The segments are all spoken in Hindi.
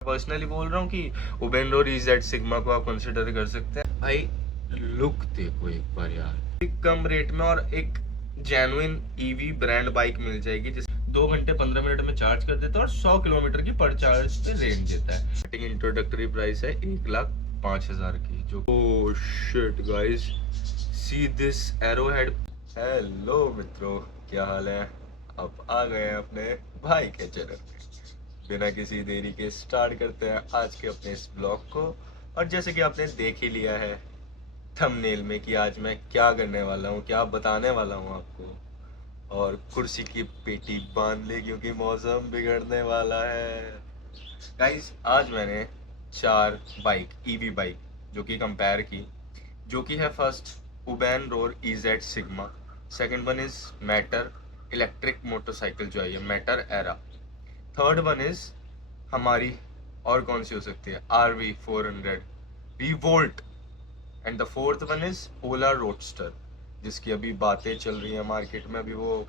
पर्सनली बोल रहा हूँ कि उबेन और EZ सिग्मा को आप कंसिडर कर सकते हैं। भाई लुक देखो एक बार यार, एक कम रेट में और एक जेन्युइन ईवी ब्रांड बाइक मिल जाएगी जिस 2 घंटे 15 मिनट में चार्ज कर देता है और 100 किलोमीटर की पर चार्ज पे रेंज देता है। स्टार्टिंग इंट्रोडक्टरी प्राइस है 1,05,000 की। जो oh shit guys, see this arrowhead. Hello मित्रों, क्या हाल है? अब आ गए हैं अपने भाई के चैनल पे। बिना किसी देरी के स्टार्ट करते हैं आज के अपने इस ब्लॉग को। और जैसे कि आपने देख ही लिया है थंबनेल में कि आज मैं क्या करने वाला हूँ, क्या बताने वाला हूँ आपको। और कुर्सी की पेटी बांध ले क्योंकि मौसम बिगड़ने वाला है। गाइस आज मैंने 4 बाइक, ईवी बाइक जो कि कंपेयर की, जो कि है first Oben Rorr EZ sigma, second one is Matter electric motorcycle जो है ये Matter Era, third one is हमारी और कौन सी हो सकती है RV400 Revolt, and the fourth one is Ola Roadster जिसकी अभी बातें चल रही है मार्केट में। अभी वो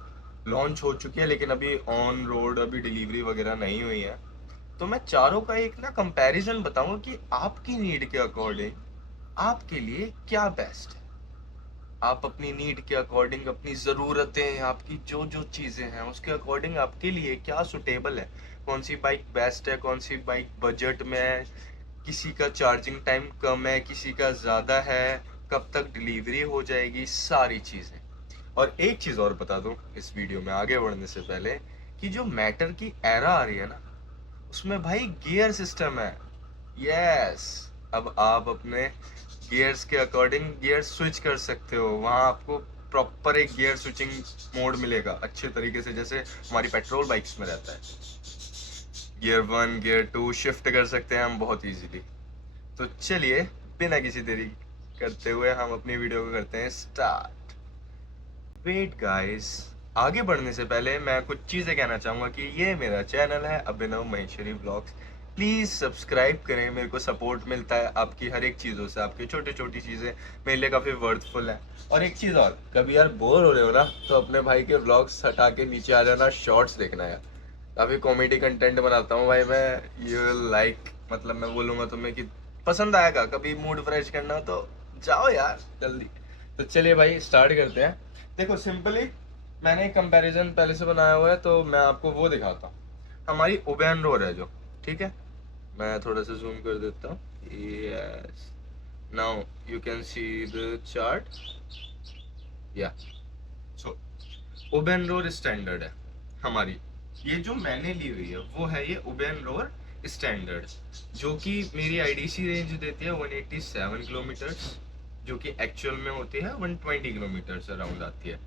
लॉन्च हो चुकी है लेकिन अभी ऑन रोड अभी डिलीवरी वगैरह नहीं हुई है। तो मैं चारों का एक ना कंपैरिजन बताऊंगा कि आपकी नीड के अकॉर्डिंग आपके लिए क्या बेस्ट है। आप अपनी नीड के अकॉर्डिंग, अपनी ज़रूरतें, आपकी जो जो चीज़ें हैं उसके अकॉर्डिंग आपके लिए क्या सुटेबल है, कौन सी बाइक बेस्ट है, कौन सी बाइक बजट में है, किसी का चार्जिंग टाइम कम है, किसी का ज़्यादा है, कब तक डिलीवरी हो जाएगी, सारी चीज़ें। और एक चीज़ और बता दूं इस वीडियो में आगे बढ़ने से पहले, कि जो मैटर की एरा आ रही है ना उसमें भाई गियर सिस्टम है। यस, अब आप अपने गियर्स के अकॉर्डिंग गियर स्विच कर सकते हो। वहाँ आपको प्रॉपर एक गियर स्विचिंग मोड मिलेगा अच्छे तरीके से, जैसे हमारी पेट्रोल बाइक्स में रहता है। गियर 1 गियर 2 शिफ्ट कर सकते हैं हम बहुत इजीली। तो चलिए बिना किसी देरी करते हुए हम अपनी वीडियो को करते हैं स्टार्ट। वेट गाइस, आगे बढ़ने से पहले मैं कुछ चीज़ें कहना चाहूँगा कि ये मेरा चैनल है अभिनव महेश्वरी ब्लॉग्स। प्लीज़ सब्सक्राइब करें, मेरे को सपोर्ट मिलता है आपकी हर एक चीज़ों से। आपकी छोटी छोटी चीज़ें मेरे लिए काफ़ी वर्थफुल है। और एक चीज़ और, कभी यार बोर हो रहे हो ना तो अपने भाई के ब्लॉग्स हटा के नीचे आ जाना, शॉर्ट्स देखना यार। काफ़ी कॉमेडी कंटेंट बनाता हूँ भाई मैं। यू लाइक, मतलब मैं बोलूँगा तुम्हें कि पसंद आएगा। कभी मूड फ्रेश करना हो तो जाओ यार जल्दी। तो चलिए भाई स्टार्ट करते हैं। देखो सिंपली मैंने एक कंपैरिजन पहले से बनाया हुआ है तो मैं आपको वो दिखाता हूँ। हमारी उबैन रोड है जो, ठीक है, मैं थोड़ा सा जूम कर देता हूँ। Yes, now you can see the chart. या सो उबैन रोड स्टैंडर्ड है हमारी। ये जो मैंने ली हुई है वो है ये उबैन रोड स्टैंडर्ड, जो कि मेरी IDC रेंज देती है 187 किलोमीटर्स, जो कि एक्चुअल में होती है 120 किलोमीटर्स अराउंड आती है।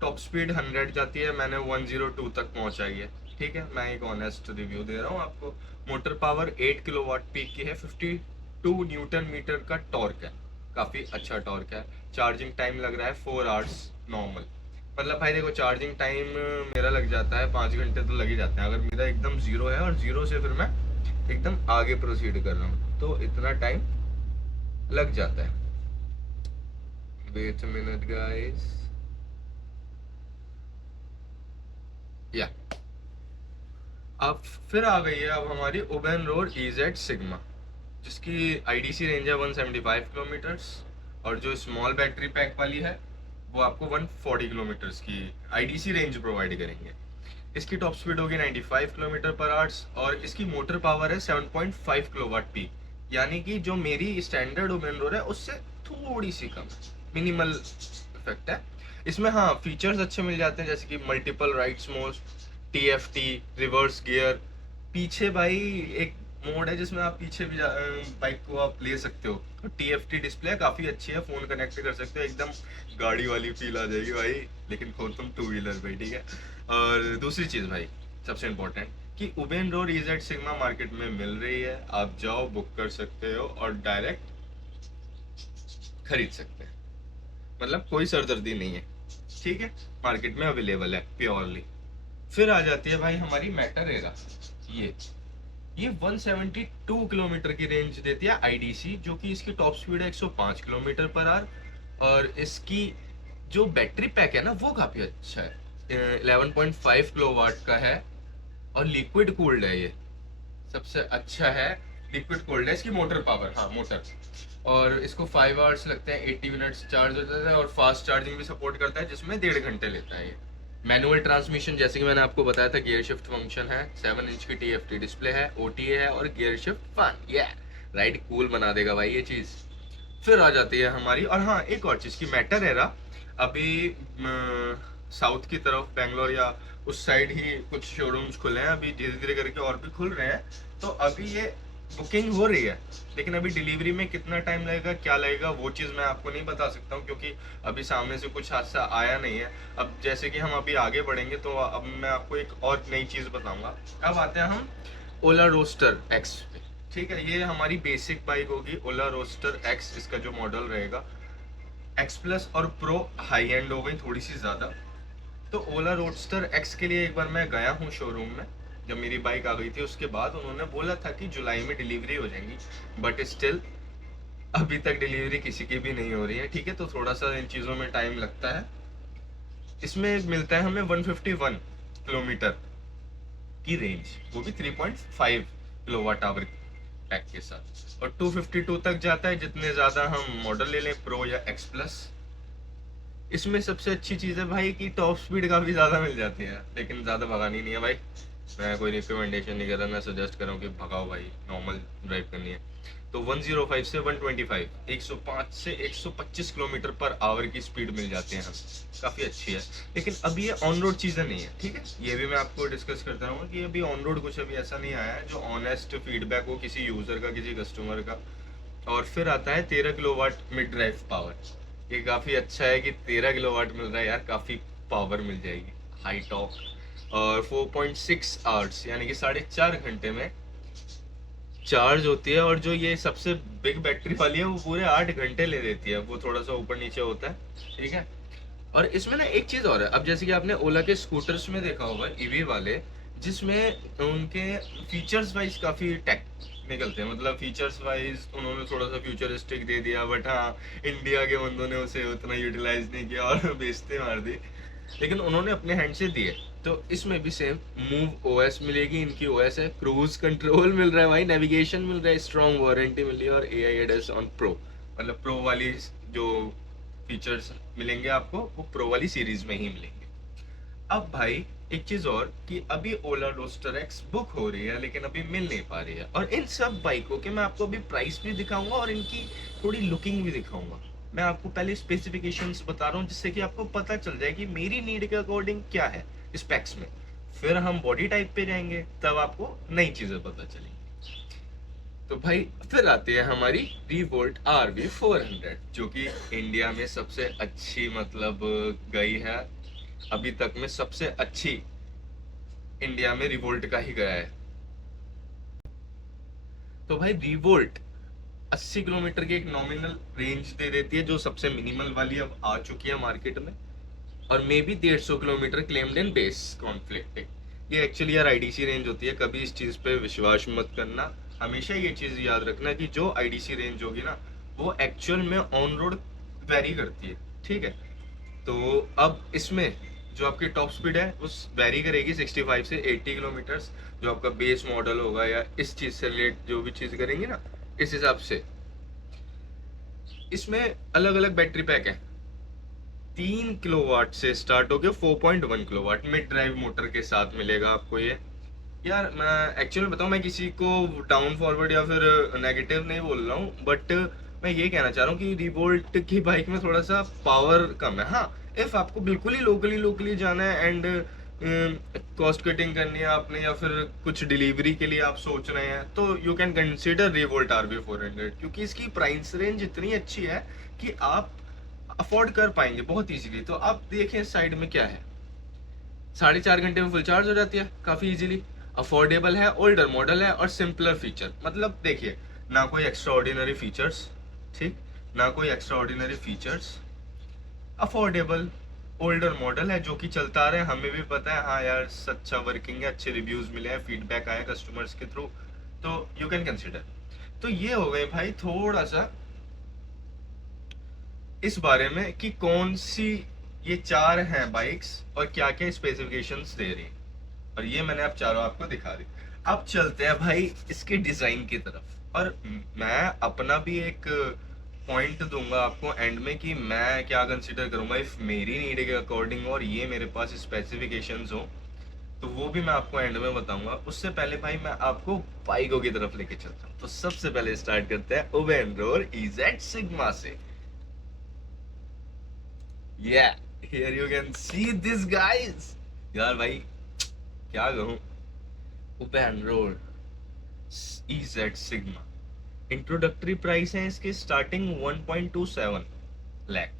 टॉप स्पीड 100 जाती है, मैंने 102 तक पहुंचाई है। ठीक है, मैं एक ऑनेस्ट रिव्यू दे रहा हूँ आपको। मोटर पावर 8 किलोवाट पीक की है, 52 न्यूटन मीटर का टॉर्क है, काफ़ी अच्छा टॉर्क है। चार्जिंग टाइम लग रहा है 4 आवर्स नॉर्मल। मतलब भाई देखो चार्जिंग टाइम मेरा लग जाता है 5 घंटे तो लग ही जाते हैं, अगर मेरा एकदम ज़ीरो है और ज़ीरो से फिर मैं एकदम आगे प्रोसीड कर रहा हूँ तो इतना टाइम लग जाता है। Wait a minute guys. या अब फिर आ गई है अब हमारी उबैन रोड EZ सिग्मा, जिसकी IDC रेंज है 175 किलोमीटर्स, और जो स्मॉल बैटरी पैक वाली है वो आपको 140 किलोमीटर्स की IDC रेंज प्रोवाइड करेंगे। इसकी टॉप स्पीड होगी 95 किलोमीटर पर आवर्स और इसकी मोटर पावर है 7.5 किलोवाट पीक, यानी कि जो मेरी स्टैंडर्ड उबैन रोड है उससे थोड़ी सी कम, मिनिमल इफेक्ट है इसमें। हाँ फीचर्स अच्छे मिल जाते हैं जैसे कि multiple rides mode, TFT, reverse gear, पीछे भाई एक मोड है जिसमें आप पीछे भी बाइक को आप ले सकते हो। तो TFT डिस्प्ले काफ़ी अच्छी है, फ़ोन कनेक्ट कर सकते हो, एकदम गाड़ी वाली फील आ जाएगी भाई, लेकिन खोल तुम 2 व्हीलर पे, ठीक है। और दूसरी चीज़ भाई सबसे इम्पोर्टेंट कि उबेन रोड EZ सिग्मा मार्केट में मिल रही है, आप जाओ बुक कर सकते हो और डायरेक्ट खरीद सकते हैं, मतलब कोई सरदर्दी नहीं है, ठीक है। मार्केट में अवेलेबल है प्योरली। फिर आ जाती है भाई हमारी मैटर एरा। ये 172 किलोमीटर की रेंज देती है IDC, जो कि इसकी टॉप स्पीड है 105 किलोमीटर पर आवर, और इसकी जो बैटरी पैक है ना वो काफ़ी अच्छा है, 11.5 किलोवाट का है और लिक्विड कूल्ड है ये, सबसे अच्छा है लिक्विड कोल्ड है, इसकी मोटर पावर, हाँ मोटर, और इसको 5 आवर्स लगते हैं, 80 मिनट्स चार्ज होता है और फास्ट चार्जिंग भी सपोर्ट करता है जिसमें 1.5 घंटे लेता है ये। मैनुअल ट्रांसमिशन, जैसे कि मैंने आपको बताया था, गियर शिफ्ट फंक्शन है, 7 इंच की TFT डिस्प्ले है, OTA है और गियर शिफ्ट फन, ये राइड कूल बना देगा भाई ये चीज़। फिर आ जाती है हमारी, और हाँ एक और चीज़ की मैटर है रहा, अभी साउथ की तरफ बेंगलोर या उस साइड ही कुछ शोरूम्स खुले हैं, अभी धीरे धीरे करके और भी खुल रहे हैं, तो अभी ये बुकिंग हो रही है, लेकिन अभी डिलीवरी में कितना टाइम लगेगा क्या लगेगा वो चीज़ मैं आपको नहीं बता सकता हूँ, क्योंकि अभी सामने से कुछ हादसा आया नहीं है। अब जैसे कि हम अभी आगे बढ़ेंगे तो अब मैं आपको एक और नई चीज़ बताऊंगा। अब आते हैं हम ओला रोस्टर एक्स पे, ठीक है, ये हमारी बेसिक बाइक होगी ओला रोस्टर एक्स, इसका जो मॉडल रहेगा। एक्स प्लस और प्रो हाई एंड हो गई थोड़ी सी ज़्यादा। तो ओला रोडस्टर एक्स के लिए एक बार मैं गया हूँ शोरूम में, जब मेरी बाइक आ गई थी उसके बाद उन्होंने बोला था कि जुलाई में डिलीवरी हो जाएंगी, बट स्टिल अभी तक डिलीवरी किसी की भी नहीं हो रही है, ठीक है, तो थोड़ा सा इन चीज़ों में टाइम लगता है। इसमें मिलता है हमें 151 किलोमीटर की रेंज, वो भी 3.5 किलोवाट आवर पैक के साथ, और 252 तक जाता है जितने ज़्यादा हम मॉडल ले लें, प्रो या एक्स प्लस। इसमें सबसे अच्छी चीज़ है भाई कि टॉप स्पीड काफ़ी ज़्यादा मिल जाती है, लेकिन ज़्यादा भगानी नहीं है भाई, मैं कोई रिकमेंडेशन नहीं कर रहा, मैं सजेस्ट कर रहा हूँ कि भगाओ भाई, नॉर्मल ड्राइव करनी है। तो 105 से 125, 105 से 125 किलोमीटर पर आवर की स्पीड मिल जाती है हमें, काफ़ी अच्छी है। लेकिन अभी ये ऑन रोड चीज़ें नहीं है, ठीक है, ये भी मैं आपको डिस्कस करता रहूँगा कि अभी ऑन रोड कुछ अभी ऐसा नहीं आया है जो ऑनेस्ट फीडबैक हो किसी यूज़र का, किसी कस्टमर का। और फिर आता है 13 किलोवाट मिड ड्राइव पावर, ये काफ़ी अच्छा है कि 13 किलोवाट मिल रहा है यार, काफ़ी पावर मिल जाएगी, हाई टॉक, और 4.6 आवर्स यानी कि 4.5 घंटे में चार्ज होती है। और जो ये सबसे बिग बैटरी वाली है वो पूरे 8 घंटे ले लेती है, वो थोड़ा सा ऊपर नीचे होता है, ठीक है। और इसमें ना एक चीज़ और है, अब जैसे कि आपने ओला के स्कूटर्स में देखा होगा ईवी वाले, जिसमें उनके फीचर्स वाइज काफ़ी टेक निकलते हैं, मतलब फीचर्स वाइज उन्होंने थोड़ा सा फ्यूचरिस्टिक दे दिया, बट हाँ इंडिया के बंदों ने उसे उतना यूटिलाइज नहीं किया और बेइज्जती मार दी, लेकिन उन्होंने अपने हैंड से दिए। तो इसमें भी सेम मूव ओएस मिलेगी, इनकी ओएस है, क्रूज कंट्रोल मिल रहा है भाई, नेविगेशन मिल रहा है, स्ट्रॉन्ग वारंटी मिल रही है, और AI ADAS ऑन प्रो, मतलब प्रो वाली जो फीचर्स मिलेंगे आपको वो प्रो वाली सीरीज में ही मिलेंगे। अब भाई एक चीज और कि अभी ओला रोस्टर एक्स बुक हो रही है लेकिन अभी मिल नहीं पा रही है, और इन सब बाइकों के मैं आपको अभी प्राइस भी दिखाऊंगा और इनकी थोड़ी लुकिंग भी दिखाऊंगा। मैं आपको पहले स्पेसिफिकेशंस बता रहा हूँ जिससे कि आपको पता चल जाए कि मेरी नीड के अकॉर्डिंग क्या है स्पेक्स में, फिर हम बॉडी टाइप पे जाएंगे तब आपको नई चीजें पता चलेंगी। तो भाई फिर आती है हमारी रिवोल्ट RV 400, जो कि इंडिया में सबसे अच्छी मतलब गई है, अभी तक में सबसे अच्छी इंडिया में रिवोल्ट का ही गया है। तो भाई रिवोल्ट 80 किलोमीटर की एक नॉमिनल रेंज दे देती है, जो सबसे मिनिमल वाली अब आ चुकी है मार्केट में, और may be 150 kilometre claimed in base conflict. ये एक्चुअली यार IDC रेंज होती है, कभी इस चीज पे विश्वास मत करना, हमेशा ये चीज याद रखना कि जो IDC रेंज होगी ना वो एक्चुअल में ऑन रोड वेरी करती है, ठीक है। तो अब इसमें जो आपकी टॉप स्पीड है वो वेरी करेगी 65 से 80 किलोमीटर्स, जो आपका बेस मॉडल होगा या इस चीज से रिलेट जो भी चीज करेंगे ना, इस हिसाब से इसमें अलग अलग बैटरी पैक है, 3 किलोवाट से स्टार्ट हो गया 4.1 किलोवाट मिड ड्राइव मोटर के साथ मिलेगा आपको ये। यार मैं एक्चुअली बताऊं, मैं किसी को डाउन फॉरवर्ड या फिर नेगेटिव नहीं बोल रहा हूँ, बट मैं ये कहना चाह रहा हूँ कि रिवोल्ट की बाइक में थोड़ा सा पावर कम है। हाँ इफ आपको बिल्कुल ही लोकली जाना है एंड कॉस्ट कटिंग करनी है आपने, या फिर कुछ डिलीवरी के लिए आप सोच रहे हैं, तो you can consider revolt RV 400, क्योंकि इसकी प्राइस रेंज इतनी अच्छी है कि आप अफोर्ड कर पाएंगे बहुत इजीली। तो आप देखें साइड में क्या है, 4.5 घंटे में फुल चार्ज हो जाती है काफी इजीली, अफोर्डेबल है, ओल्डर मॉडल है और सिंपलर फीचर, मतलब देखिए ना कोई एक्स्ट्रा ऑर्डिनरी फीचर्स, ठीक, ना कोई extra ordinary features, affordable, older model है जो कि चलता आ रहा है, हमें भी पता है, हाँ यार अच्छा वर्किंग है, अच्छे रिव्यूज मिले हैं, फीडबैक आया कस्टमर्स के थ्रू, तो यू कैन कंसिडर। तो ये हो गए भाई थोड़ा सा इस बारे में कि कौन सी ये 4 हैं बाइक्स और क्या क्या स्पेसिफिकेशंस दे रही हैं, और ये मैंने अब चारों आपको दिखा दी। अब चलते हैं भाई इसके डिजाइन की तरफ, और मैं अपना भी एक पॉइंट दूंगा आपको एंड में कि मैं क्या कंसिडर करूंगा इफ मेरी नीड के अकॉर्डिंग और ये मेरे पास स्पेसिफिकेशंस हो, तो वो भी मैं आपको एंड में बताऊंगा। उससे पहले भाई मैं आपको बाइकों की तरफ लेके चलता हूँ। तो सबसे पहले स्टार्ट करते हैं उबेंड्रोर EZ सिग्मा से। Yeah, here you can see this guys। यार भाई क्या कहूँ, उबेंड्रोर EZ सिग्मा। इंट्रोडक्टरी प्राइस है इसकी स्टार्टिंग 1.27 लाख,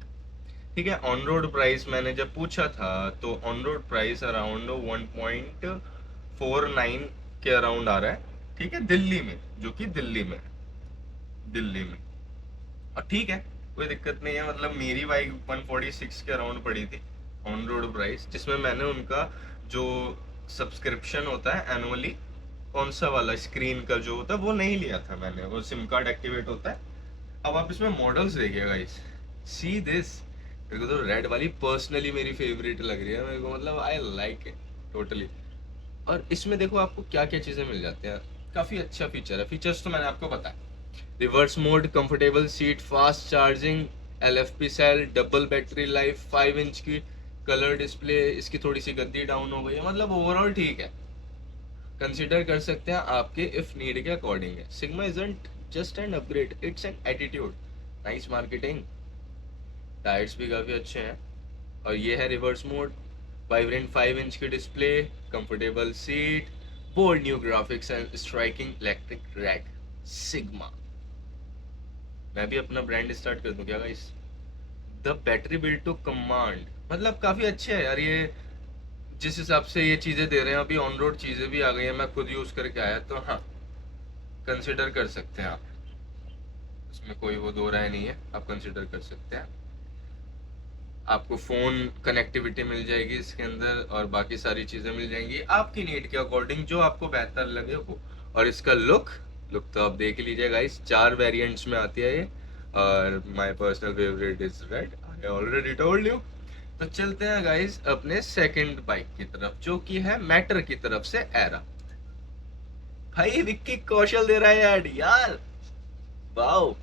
ठीक है। ऑन रोड प्राइस मैंने जब पूछा था तो ऑन रोड प्राइस अराउंड 1.49 के अराउंड आ रहा है, ठीक है, दिल्ली में, जो कि दिल्ली में और ठीक है, कोई दिक्कत नहीं है। मतलब मेरी बाइक 146 के अराउंड पड़ी थी ऑन रोड प्राइस, जिसमें मैंने उनका जो सब्सक्रिप्शन होता है एनुअली, कौन सा वाला स्क्रीन का जो होता है वो नहीं लिया था मैंने, वो सिम कार्ड एक्टिवेट होता है। अब आप इसमें मॉडल्स देखिएगा गाइस, सी दिस। मेरे को तो रेड वाली पर्सनली मेरी फेवरेट लग रही है मेरे को, मतलब आई लाइक इट टोटली। और इसमें देखो आपको क्या क्या चीजें मिल जाती हैं, काफी अच्छा फीचर है। फीचर्स तो मैंने आपको बताया, reverse mode, comfortable seat, fast charging, LFP cell, double battery life, 5 inch की कलर डिस्प्ले, इसकी थोड़ी सी गद्दी डाउन हो गई है, मतलब ओवरऑल ठीक है, कंसिडर कर सकते हैं आपके इफ नीड के अकॉर्डिंग है। Sigma isn't just an upgrade, it's an attitude. Nice marketing. Tyres भी काफी अच्छे हैं और ये है रिवर्स मोड, वाइब्रेंट 5 इंच की display, comfortable seat, bold new graphics and striking electric drag. Sigma. मैं भी अपना ब्रांड स्टार्ट कर दूं क्या guys? The battery build to command, मतलब काफी अच्छे है यार ये, जिस हिसाब से ये चीजें दे रहे हैं। अभी ऑन रोड चीजें भी आ गई हैं, मैं खुद यूज करके आया, तो हाँ कंसिडर कर सकते हैं आप, इसमें कोई वो दो राय नहीं है, आप कंसिडर कर सकते हैं। आपको फोन कनेक्टिविटी मिल जाएगी इसके अंदर और बाकी सारी चीजें मिल जाएंगी आपकी नीड के अकॉर्डिंग, जो आपको बेहतर लगे वो। और इसका लुक तो आप देख लीजिए गाइस, 4 वेरिएंट्स में आती है ये, और my personal favourite is red, I already told you. तो चलते हैं गाइस अपने सेकंड बाइक की तरफ, जो कि है मैटर की तरफ से एरा। भाई विक्की कौशल दे रहा है ऐड यार, वाओ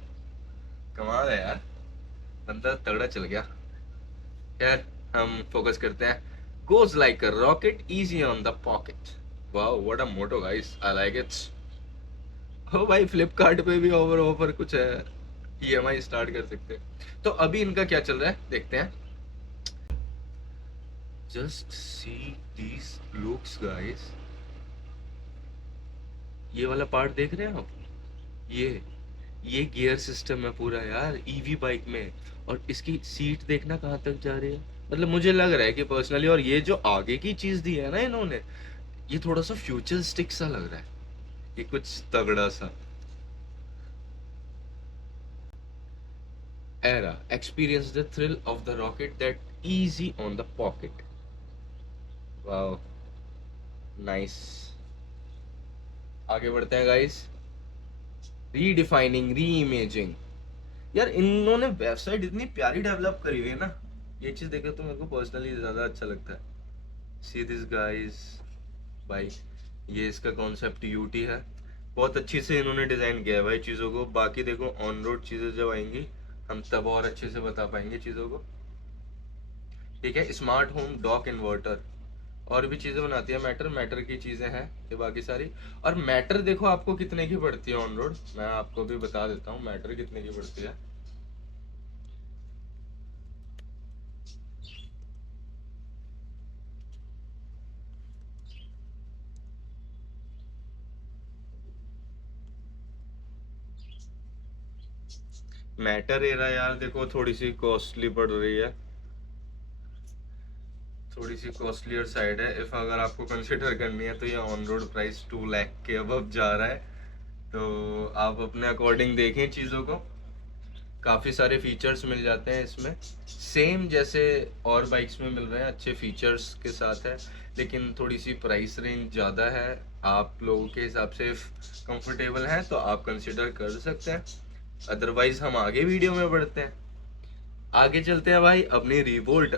कमाल है यार, बंदा तगड़ा चल गया। खैर हम फोकस करते हैं। Goes like a rocket, easy on the pocket. Wow what a motto guys, I like it. ओ भाई फ्लिपकार्ट पे भी ऑफर कुछ है, EMI स्टार्ट कर सकते हैं। तो अभी इनका क्या चल रहा है देखते हैं। जस्ट सी दीस लुक्स गाइस, ये वाला पार्ट देख रहे हैं आप, ये गियर सिस्टम है पूरा यार EV बाइक में, और इसकी सीट देखना कहाँ तक जा रही है, मतलब मुझे लग रहा है कि पर्सनली, और ये जो आगे की चीज दी है ना इन्होंने, ये थोड़ा सा फ्यूचरिस्टिक सा लग रहा है, ये कुछ तगड़ा सा। Era experience the thrill of the rocket that easy on the pocket. Wow nice. आगे बढ़ते हैं गाइस। रीडिफाइनिंग, री इमेजिंग, यार इन्होंने वेबसाइट इतनी प्यारी डेवलप करी हुई है ना, ये चीज देखे तो मेरे को पर्सनली ज्यादा अच्छा लगता है। सी दिस गाइस भाई, ये इसका कॉन्सेप्ट यूटी है, बहुत अच्छी से इन्होंने डिजाइन किया है भाई चीजों को। बाकी देखो ऑन रोड चीजें जब आएंगी हम तब और अच्छे से बता पाएंगे चीजों को, ठीक है। स्मार्ट होम, डॉक इन्वर्टर, और भी चीजें बनाती है मैटर की चीजें हैं ये बाकी सारी। और मैटर देखो आपको कितने की पड़ती है ऑन रोड, मैं आपको भी बता देता हूँ मैटर कितने की पड़ती है। मैटर एरा यार देखो थोड़ी सी कॉस्टली पड़ रही है, थोड़ी सी कॉस्टलियर साइड है। इफ अगर आपको कंसिडर करनी है तो ये ऑन रोड प्राइस 2 लाख के अबव जा रहा है, तो आप अपने अकॉर्डिंग देखें चीज़ों को। काफ़ी सारे फीचर्स मिल जाते हैं इसमें, सेम जैसे और बाइक्स में मिल रहे हैं, अच्छे फीचर्स के साथ है, लेकिन थोड़ी सी प्राइस रेंज ज़्यादा है। आप लोगों के हिसाब से कंफर्टेबल है तो आप कंसिडर कर सकते हैं, अदरवाइज हम आगे वीडियो में बढ़ते हैं। आगे चलते हैं भाई अपनी रिवोल्ट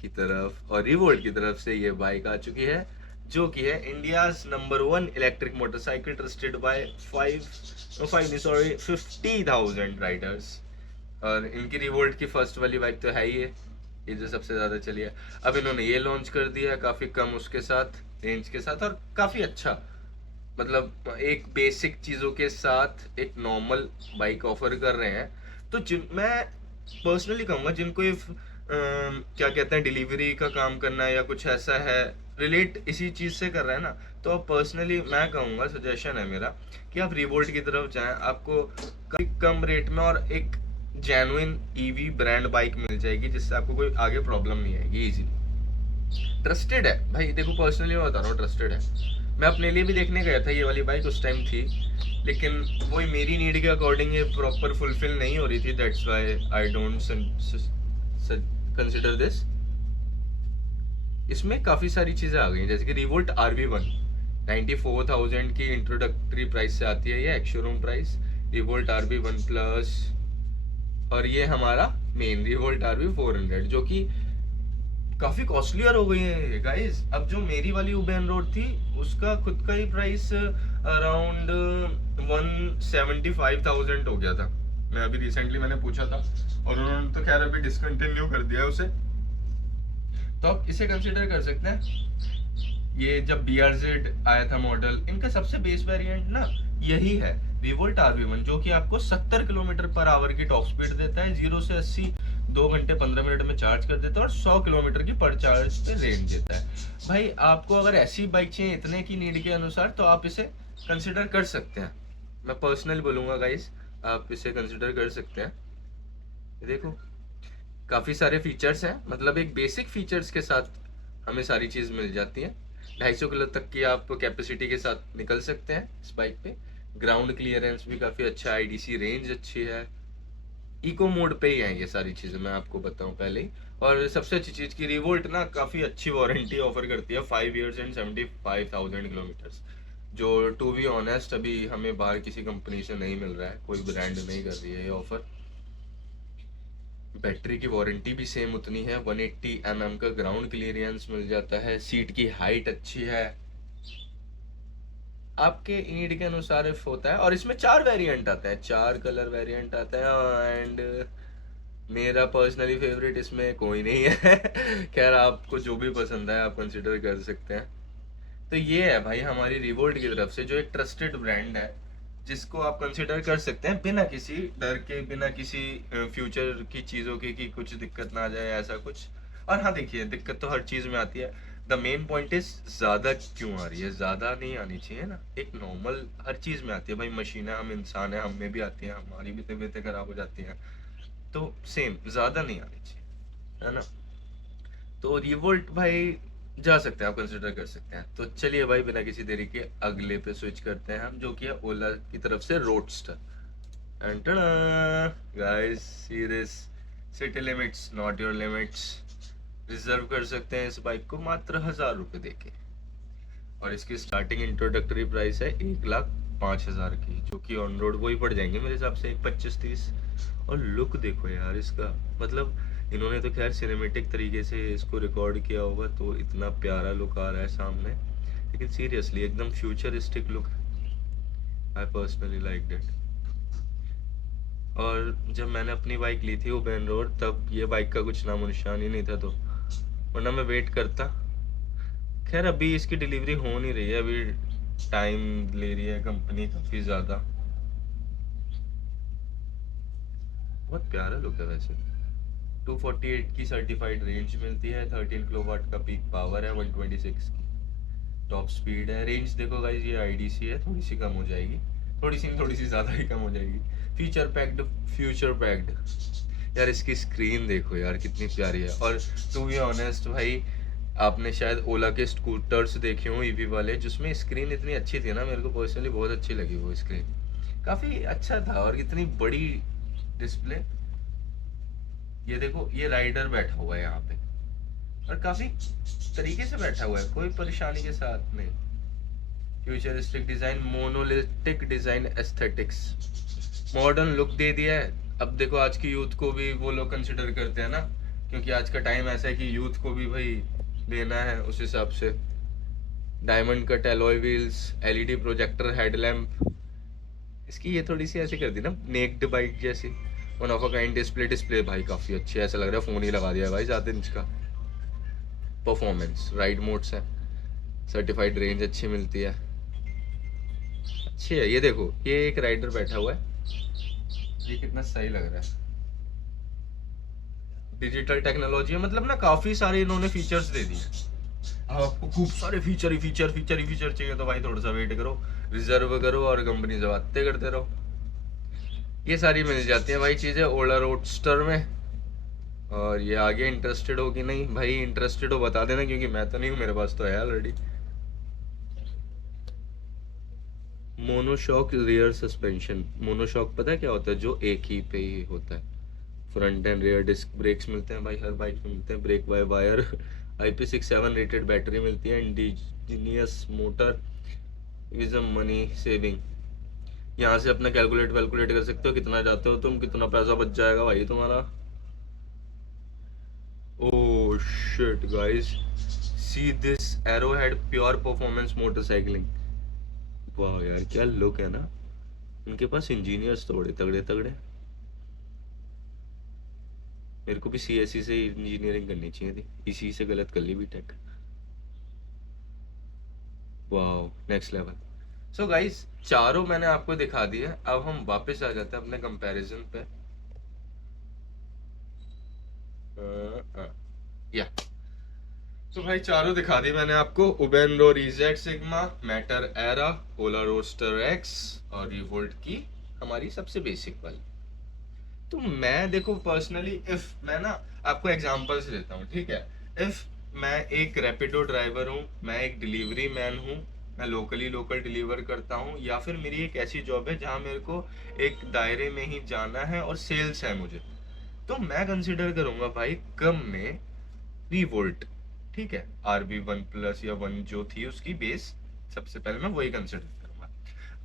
की तरफ, और रिवोल्ट की तरफ से ये बाइक आ चुकी है जो कि है India's number 1 electric motorcycle trusted bye 50,000 Riders. और इनकी रिवोल्ट की फर्स्ट वाली बाइक तो है ही है, ये जो सबसे ज्यादा चली है। अब इन्होंने ये लॉन्च कर दिया काफी कम उसके साथ, रेंज के साथ, और काफी अच्छा, मतलब एक बेसिक चीजों के साथ एक नॉर्मल बाइक ऑफर कर रहे हैं। तो जिन मैं पर्सनली कहूंगा जिनको ये क्या कहते हैं डिलीवरी का काम करना है या कुछ ऐसा है, रिलेट इसी चीज से कर रहा है ना, तो आप पर्सनली मैं कहूंगा, सजेशन है मेरा कि आप रिवोल्ट की तरफ जाएं। आपको काफी कम रेट में और एक जेन्युइन ईवी ब्रांड बाइक मिल जाएगी जिससे आपको कोई आगे प्रॉब्लम नहीं आएगी, इजीली ट्रस्टेड है भाई। देखो पर्सनली मैं बता रहा हूँ, ट्रस्टेड है। मैं अपने लिए भी देखने गया था, ये वाली बाइक उस टाइम थी, लेकिन वो मेरी नीड के अकॉर्डिंग ये प्रॉपर फुलफिल नहीं हो रही थी, that's why I don't consider this. इसमें काफी सारी चीजें आ गई जैसे कि रिवोल्ट RV1 94,000 की इंट्रोडक्टरी प्राइस से आती है, ये ex showroom price revolt RV1 plus. और ये हमारा मेन रिवोल्ट RV400 जो कि काफी कॉस्टलियर हो गई है गाइस। अब जो मेरी वाली उबेन रोड थी उसका खुद का ही प्राइस अराउंड 175,000 हो गया था। मैं अभी रिसेंटली मैंने पूछा था और उन्होंने तो खैर अभी डिसकंटिन्यू कर दिया है उसे, तो आप इसे कंसिडर कर सकते हैं। ये जब BRZ आया था मॉडल, इनका सबसे बेस वेरिएंट ना यही है रिवोल्ट RV1, जो कि आपको 70 किलोमीटर पर आवर की टॉप स्पीड देता है, 0 से 80 2 घंटे 15 मिनट में चार्ज कर देता है और 100 किलोमीटर की पर चार्ज पे रेंज देता है। भाई आपको अगर ऐसी बाइक चाहिए इतने की नीड के अनुसार तो आप इसे कंसिडर कर सकते हैं। मैं पर्सनली बोलूंगा गाइस, आप इसे कंसिडर कर सकते हैं। देखो काफी सारे फीचर्स हैं, मतलब एक बेसिक फीचर्स के साथ हमें सारी चीज मिल जाती है। 250 किलो तक की आप कैपेसिटी के साथ निकल सकते हैं इस बाइक पे। ग्राउंड क्लियरेंस भी काफी अच्छा है, IDC रेंज अच्छी है, इको मोड पे ही है ये सारी चीजें, मैं आपको बताऊं पहले ही। और सबसे अच्छी चीज की रिवोल्ट ना काफी अच्छी वारंटी ऑफर करती है, 5 years एंड 75,000 किलोमीटर, जो टू बी ऑनेस्ट अभी हमें बाहर किसी कंपनी से नहीं मिल रहा है, कोई ब्रांड नहीं कर रही है ये ऑफर। बैटरी की वारंटी भी सेम उतनी है, 180 mm का ग्राउंड क्लियरेंस मिल जाता है, सीट की हाइट अच्छी है, आपके नीड के अनुसार इफ होता है। और इसमें 4 वेरिएंट आता है, 4 कलर वेरिएंट आता है, एंड मेरा पर्सनली फेवरेट इसमें कोई नहीं है खैर आपको जो भी पसंद है आप कंसिडर कर सकते हैं। तो ये है भाई हमारी रिवोल्ट की तरफ से, जो एक ट्रस्टेड ब्रांड है जिसको आप कंसिडर कर सकते हैं बिना किसी डर के, बिना किसी फ्यूचर की चीज़ों की कि कुछ दिक्कत ना आ जाए ऐसा कुछ। और हाँ देखिए, दिक्कत तो हर चीज़ में आती है, द मेन पॉइंट इज ज़्यादा क्यों आ रही है, ज़्यादा नहीं आनी चाहिए ना, एक नॉर्मल हर चीज़ में आती है भाई, मशीन है, हम इंसान है, हम में भी आती है, हमारी भी तबीयतें खराब हो जाती हैं, तो सेम ज़्यादा नहीं आनी चाहिए, है ना। तो रिवोल्ट भाई जा सकते हैं, आप कंसिडर कर सकते हैं। तो चलिए भाई बिना किसी देरी के अगले पे स्विच करते हैं हम, जो कि है ओला की तरफ से roadster. And guys see this, city limits not your limits. Reserve कर सकते हैं इस बाइक को मात्र 1,000 रुपये देके, और इसकी स्टार्टिंग इंट्रोडक्टरी प्राइस है 1,05,000 की, जो कि ऑन रोड वही पड़ जाएंगे मेरे हिसाब से 25-30। और लुक देखो यार इसका, मतलब इन्होंने तो खैर सिनेमेटिक तरीके से इसको रिकॉर्ड किया होगा तो इतना प्यारा लुक आ रहा है सामने, लेकिन सीरियसली एकदम futuristic look, I personally like that. और जब मैंने अपनी बाइक ली थी ओबेन रोड, तब ये बाइक का कुछ नामो निशान ही नहीं था, तो वरना मैं वेट करता। खैर अभी इसकी डिलीवरी हो नहीं रही है, अभी टाइम ले रही है कंपनी काफ़ी ज़्यादा। बहुत प्यारा लुक है वैसे। 248 की सर्टिफाइड रेंज मिलती है, 13 किलोवाट का पीक पावर है, 126 की टॉप स्पीड है। रेंज देखो गाइस, ये IDC है, थोड़ी सी कम हो जाएगी, थोड़ी सी ज़्यादा ही कम हो जाएगी। फ्यूचर पैक्ड यार, इसकी स्क्रीन देखो यार कितनी प्यारी है। और टू बी ऑनेस्ट भाई, आपने शायद ओला के स्कूटर्स देखे हो EV वाले, जिसमें स्क्रीन इतनी अच्छी थी ना, मेरे को पर्सनली बहुत अच्छी लगी वो स्क्रीन, काफ़ी अच्छा था। और इतनी बड़ी डिस्प्ले, ये देखो ये राइडर बैठा हुआ है यहाँ पे, और काफी तरीके से बैठा हुआ है, कोई परेशानी के साथ नहीं। Futuristic design, monolithic design, aesthetics, modern look दे दिया है। अब देखो आज की यूथ को भी वो लोग कंसिडर करते हैं ना, क्योंकि आज का टाइम ऐसा है कि यूथ को भी भाई लेना है उस हिसाब से। Diamond cut alloy wheels, LED projector headlamp. इसकी ये थोड़ी सी ऐसे कर दी ना नेक्ड बाइक जैसी। One of a kind display, display भाई काफ़ी अच्छी है, ऐसा लग रहा है फ़ोन ही लगा दिया भाई 7 इंच का। परफॉर्मेंस राइड मोड्स है, सर्टिफाइड रेंज अच्छी मिलती है, अच्छी है। ये देखो ये एक राइडर बैठा हुआ है, ये कितना सही लग रहा है। डिजिटल टेक्नोलॉजी है, मतलब ना काफ़ी सारे इन्होंने फीचर्स दे दिए। अब आपको खूब सारे फीचर ही फीचर फीचर ही फीचर चाहिए तो भाई थोड़ा सा वेट करो, रिजर्व करो और कंपनी से बातें करते रहो। ये सारी मिल जाती हैं भाई चीज़ें ओला रोडस्टर में। और ये आगे इंटरेस्टेड हो कि नहीं भाई, इंटरेस्टेड हो बता देना, क्योंकि मैं तो नहीं हूँ, मेरे पास तो है already. Monoshock rear suspension, monoshock पता है क्या होता है? जो एक ही पे ही होता है। Front end rear disc brakes मिलते हैं भाई, हर बाइक में मिलते हैं। Brake by wire, IP67 rated battery मिलती है। Indigenous motor is a money saving. यहाँ से अपना कैलकुलेट वैलकुलेट कर सकते हो, कितना जाते हो तुम, कितना पैसा बच जाएगा भाई तुम्हारा। Oh shit guys, see this arrowhead pure performance motorcycling. वाह यार क्या लुक है ना, उनके पास इंजीनियर्स तो बड़े तगड़े तगड़े। मेरे को भी CSE से इंजीनियरिंग करनी चाहिए थी, इसी से गलत कर ली बीटेक। वाह नेक्स्ट लेवल। सो गाइस चारों मैंने आपको दिखा दिए, अब हम वापस आ जाते हैं अपने कंपैरिजन पे। या तो भाई चारों दिखा दी मैंने आपको, उबेरो इजेड सिग्मा, मैटर एरा, ओला रोडस्टर एक्स और रिवोल्ट की हमारी सबसे बेसिक वाली। तो मैं देखो पर्सनली इफ मैं ना आपको एग्जांपल से देता हूँ, ठीक है। इफ मैं एक रैपिडो ड्राइवर हूँ, मैं एक डिलीवरी मैन हूँ, मैं लोकली लोकल डिलीवर करता हूँ, या फिर मेरी एक ऐसी जॉब है जहाँ मेरे को एक दायरे में ही जाना है और सेल्स है मुझे, तो मैं कंसिडर करूंगा भाई कम में रिवोल्ट। ठीक है, RB1+ या 1 जो थी उसकी बेस, सबसे पहले मैं वही कंसिडर करूंगा।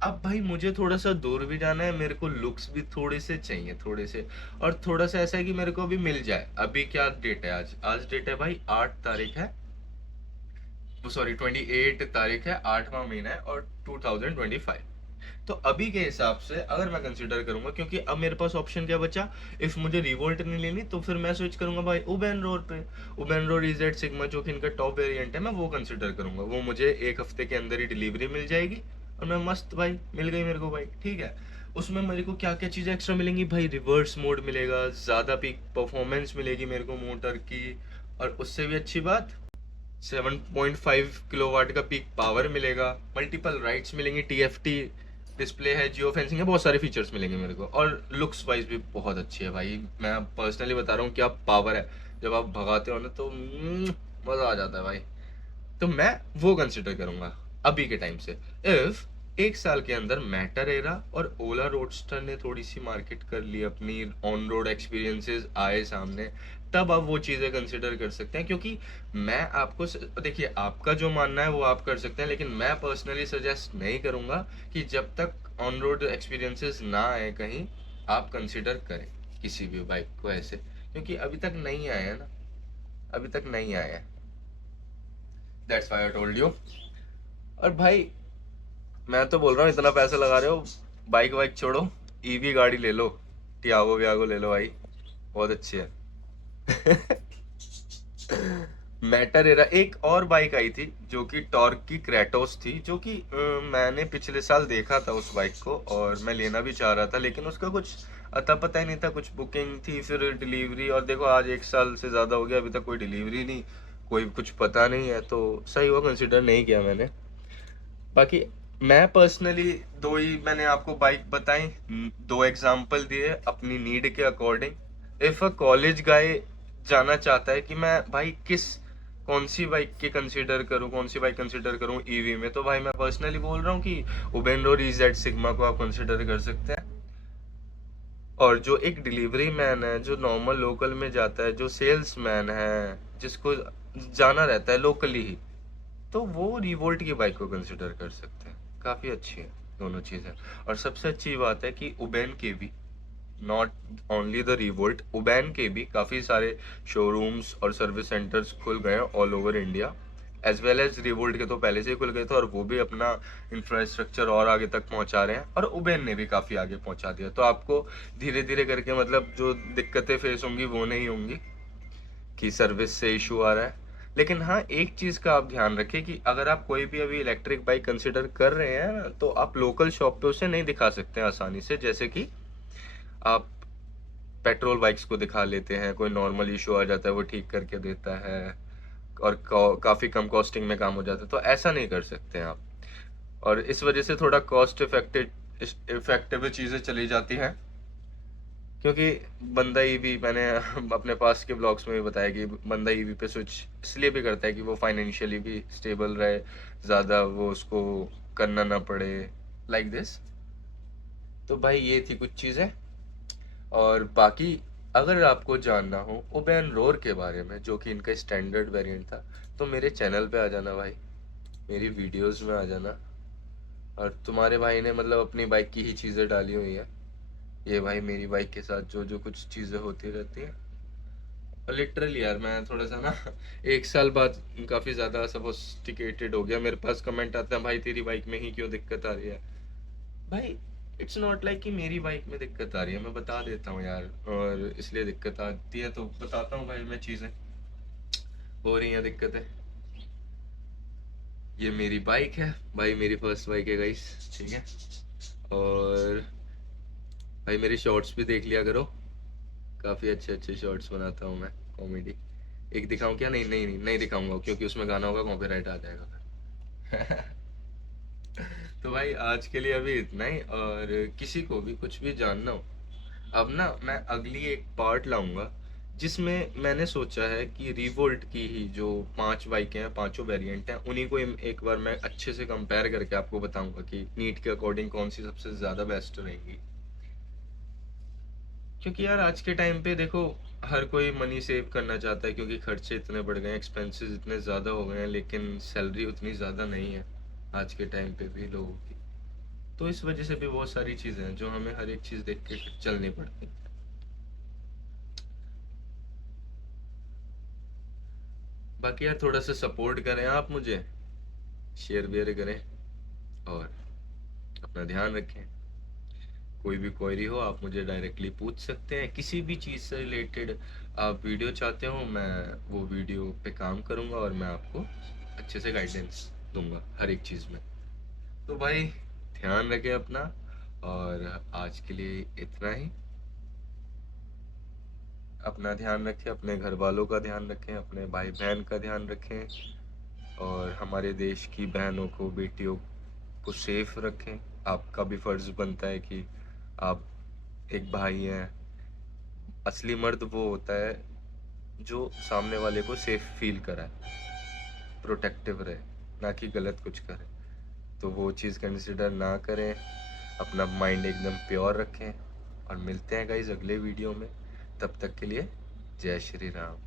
अब भाई मुझे थोड़ा सा दूर भी जाना है, मेरे को लुक्स भी थोड़े से चाहिए, थोड़े से, और थोड़ा सा ऐसा है कि मेरे को अभी मिल जाए। अभी क्या डेट है? आज आज डेट है भाई 8 तारीख है, सॉरी 28 तारीख है, 8वां महीना है और 2025। तो अभी के हिसाब से अगर मैं कंसीडर करूंगा, क्योंकि अब मेरे पास ऑप्शन क्या बचा, इफ मुझे रिवोल्ट नहीं लेनी तो फिर मैं स्विच करूंगा भाई उबेन रोड पे। उबेन रोड इजेड सिग्मा जो कि इनका टॉप वेरिएंट है, मैं वो कंसीडर करूंगा। वो मुझे एक हफ्ते के अंदर ही डिलीवरी मिल जाएगी और मैं मस्त भाई, मिल गई मेरे को बाइक, ठीक है। उसमें मेरे को क्या क्या चीज़ें एक्स्ट्रा मिलेंगी भाई, रिवर्स मोड मिलेगा, ज़्यादा पीक परफॉर्मेंस मिलेगी मेरे को मोटर की, और उससे भी अच्छी बात 7.5 किलोवाट का पीक पावर मिलेगा, मल्टीपल राइड्स मिलेंगी, TFT डिस्प्ले है, जियो फेंसिंग है, बहुत सारे फीचर्स मिलेंगे मेरे को। और लुक्स वाइज भी बहुत अच्छी है भाई, मैं पर्सनली बता रहा हूँ क्या पावर है, जब आप भगाते हो ना तो मज़ा आ जाता है भाई। तो मैं वो कंसिडर करूंगा अभी के टाइम से। इफ 1 साल के अंदर मैटर एरा और ओला रोडस्टर ने थोड़ी सी मार्केट कर ली, अपनी ऑन रोड एक्सपीरियंसेस आए सामने, तब आप वो चीज़ें कंसिडर कर सकते हैं। क्योंकि मैं आपको देखिए, आपका जो मानना है वो आप कर सकते हैं, लेकिन मैं पर्सनली सजेस्ट नहीं करूंगा कि जब तक ऑन रोड एक्सपीरियंसेस ना आए कहीं, आप कंसिडर करें किसी भी बाइक को ऐसे, क्योंकि अभी तक नहीं आए हैं ना, अभी तक नहीं आए हैं। That's why I told you. और भाई मैं तो बोल रहा हूँ, इतना पैसा लगा रहे हो, बाइक वाइक छोड़ो, EV गाड़ी ले लो, टियागो वियागो ले लो भाई, बहुत अच्छी है। मैटर एरा, एक और बाइक आई थी जो कि टॉर्क की क्रेटोस थी, जो कि मैंने पिछले साल देखा था उस बाइक को और मैं लेना भी चाह रहा था, लेकिन उसका कुछ अता पता ही नहीं था। कुछ बुकिंग थी, फिर डिलीवरी, और देखो आज 1 साल से ज़्यादा हो गया, अभी तक कोई डिलीवरी नहीं, कोई कुछ पता नहीं है, तो सही हुआ कंसिडर नहीं किया मैंने। बाकी मैं पर्सनली दो ही मैंने आपको बाइक बताई, दो एग्जांपल दिए अपनी नीड के अकॉर्डिंग। इफ अ कॉलेज गाय जाना चाहता है कि मैं भाई कौन सी बाइक के कंसीडर करूं, कौन सी बाइक कंसीडर करूं EV में, तो भाई मैं पर्सनली बोल रहा हूं कि उबेरो इजेड सिग्मा को आप कंसीडर कर सकते हैं। और जो एक डिलीवरी मैन है, जो नॉर्मल लोकल में जाता है, जो सेल्स मैन है, जिसको जाना रहता है लोकली ही, तो वो रिवोल्ट की बाइक को कंसिडर कर सकते हैं, काफ़ी अच्छी है दोनों चीज़ें। और सबसे अच्छी बात है कि उबेन के भी, नॉट ओनली द रिवोल्ट, उबेन के भी काफ़ी सारे शोरूम्स और सर्विस सेंटर्स खुल गए हैं all over India. As well as Revolt के तो पहले से ही खुल गए थे और वो भी अपना इंफ्रास्ट्रक्चर और आगे तक पहुंचा रहे हैं, और उबेर ने भी काफ़ी आगे पहुंचा दिया। तो आपको धीरे धीरे करके मतलब जो दिक्कतें फेस होंगी वो नहीं होंगी कि सर्विस से इशू आ रहा है। लेकिन हाँ, एक चीज़ का आप ध्यान रखें कि अगर आप कोई भी अभी इलेक्ट्रिक बाइक कंसिडर कर रहे हैं ना, तो आप लोकल शॉप पे उसे नहीं दिखा सकते हैं आसानी से, जैसे कि आप पेट्रोल बाइक्स को दिखा लेते हैं, कोई नॉर्मल इशू आ जाता है वो ठीक करके देता है और काफ़ी कम कॉस्टिंग में काम हो जाता है, तो ऐसा नहीं कर सकते हैं आप। और इस वजह से थोड़ा कॉस्ट इफेक्टिव चीज़ें चली जाती हैं, क्योंकि बंदा ईवी, मैंने अपने पास के ब्लॉग्स में भी बताया कि बंदा ईवी पे स्विच इसलिए भी करता है कि वो फाइनेंशियली भी स्टेबल रहे, ज़्यादा वो उसको करना ना पड़े, लाइक दिस। तो भाई ये थी कुछ चीज़ें। और बाकी अगर आपको जानना हो ओबेन रोर के बारे में, जो कि इनका स्टैंडर्ड वेरिएंट था, तो मेरे चैनल पे आ जाना भाई, मेरी वीडियोस में आ जाना। और तुम्हारे भाई ने मतलब अपनी बाइक की ही चीज़ें डाली हुई है, ये भाई मेरी बाइक के साथ जो जो कुछ चीज़ें होती रहती हैं। और लिटरली यार मैं थोड़ा सा ना एक साल बाद काफ़ी ज़्यादा सोफिस्टिकेटेड हो गया, मेरे पास कमेंट आता है भाई तेरी बाइक में ही क्यों दिक्कत आ रही है। भाई इट्स नॉट लाइक कि मेरी बाइक में दिक्कत आ रही है, मैं बता देता हूँ यार, और इसलिए दिक्कत आती है तो बताता हूँ भाई, मैं चीज़ें हो रही हैं दिक्कतें। ये मेरी बाइक है भाई, मेरी फर्स्ट बाइक है गाइस, ठीक है। और भाई मेरे शॉर्ट्स भी देख लिया करो, काफ़ी अच्छे अच्छे शॉर्ट्स बनाता हूँ मैं, कॉमेडी। एक दिखाऊं क्या? नहीं नहीं नहीं, नहीं दिखाऊंगा क्योंकि उसमें गाना होगा, कॉपीराइट आ जाएगा फिर। तो भाई आज के लिए अभी इतना ही, और किसी को भी कुछ भी जानना हो, अब ना मैं अगली एक पार्ट लाऊंगा जिसमें मैंने सोचा है कि रिवोल्ट की ही जो 5 बाइकें हैं, पांचों वेरिएंट हैं, उन्हीं को एक बार मैं अच्छे से कंपेयर करके आपको बताऊंगा कि नीट के अकॉर्डिंग कौन सी सबसे ज़्यादा बेस्ट रहेगी। क्योंकि यार आज के टाइम पे देखो, हर कोई मनी सेव करना चाहता है, क्योंकि खर्चे इतने बढ़ गए हैं, एक्सपेंसेस इतने ज़्यादा हो गए हैं, लेकिन सैलरी उतनी ज़्यादा नहीं है आज के टाइम पे भी लोगों की। तो इस वजह से भी बहुत सारी चीज़ें हैं जो हमें हर एक चीज़ देख के चलनी पड़ती है। बाकी यार थोड़ा सा सपोर्ट करें आप मुझे, शेयर वेयर करें, और अपना ध्यान रखें। कोई भी क्वेरी हो आप मुझे डायरेक्टली पूछ सकते हैं, किसी भी चीज़ से रिलेटेड आप वीडियो चाहते हो, मैं वो वीडियो पे काम करूँगा और मैं आपको अच्छे से गाइडेंस दूंगा हर एक चीज़ में। तो भाई ध्यान रखें अपना, और आज के लिए इतना ही। अपना ध्यान रखें, अपने घर वालों का ध्यान रखें, अपने भाई बहन का ध्यान रखें, और हमारे देश की बहनों को, बेटियों को सेफ रखें। आपका भी फर्ज बनता है कि आप एक भाई हैं। असली मर्द वो होता है जो सामने वाले को सेफ फील कराए, प्रोटेक्टिव रहे, ना कि गलत कुछ करे। तो वो चीज़ कंसिडर ना करें, अपना माइंड एकदम प्योर रखें, और मिलते हैं गाइस अगले वीडियो में। तब तक के लिए जय श्री राम।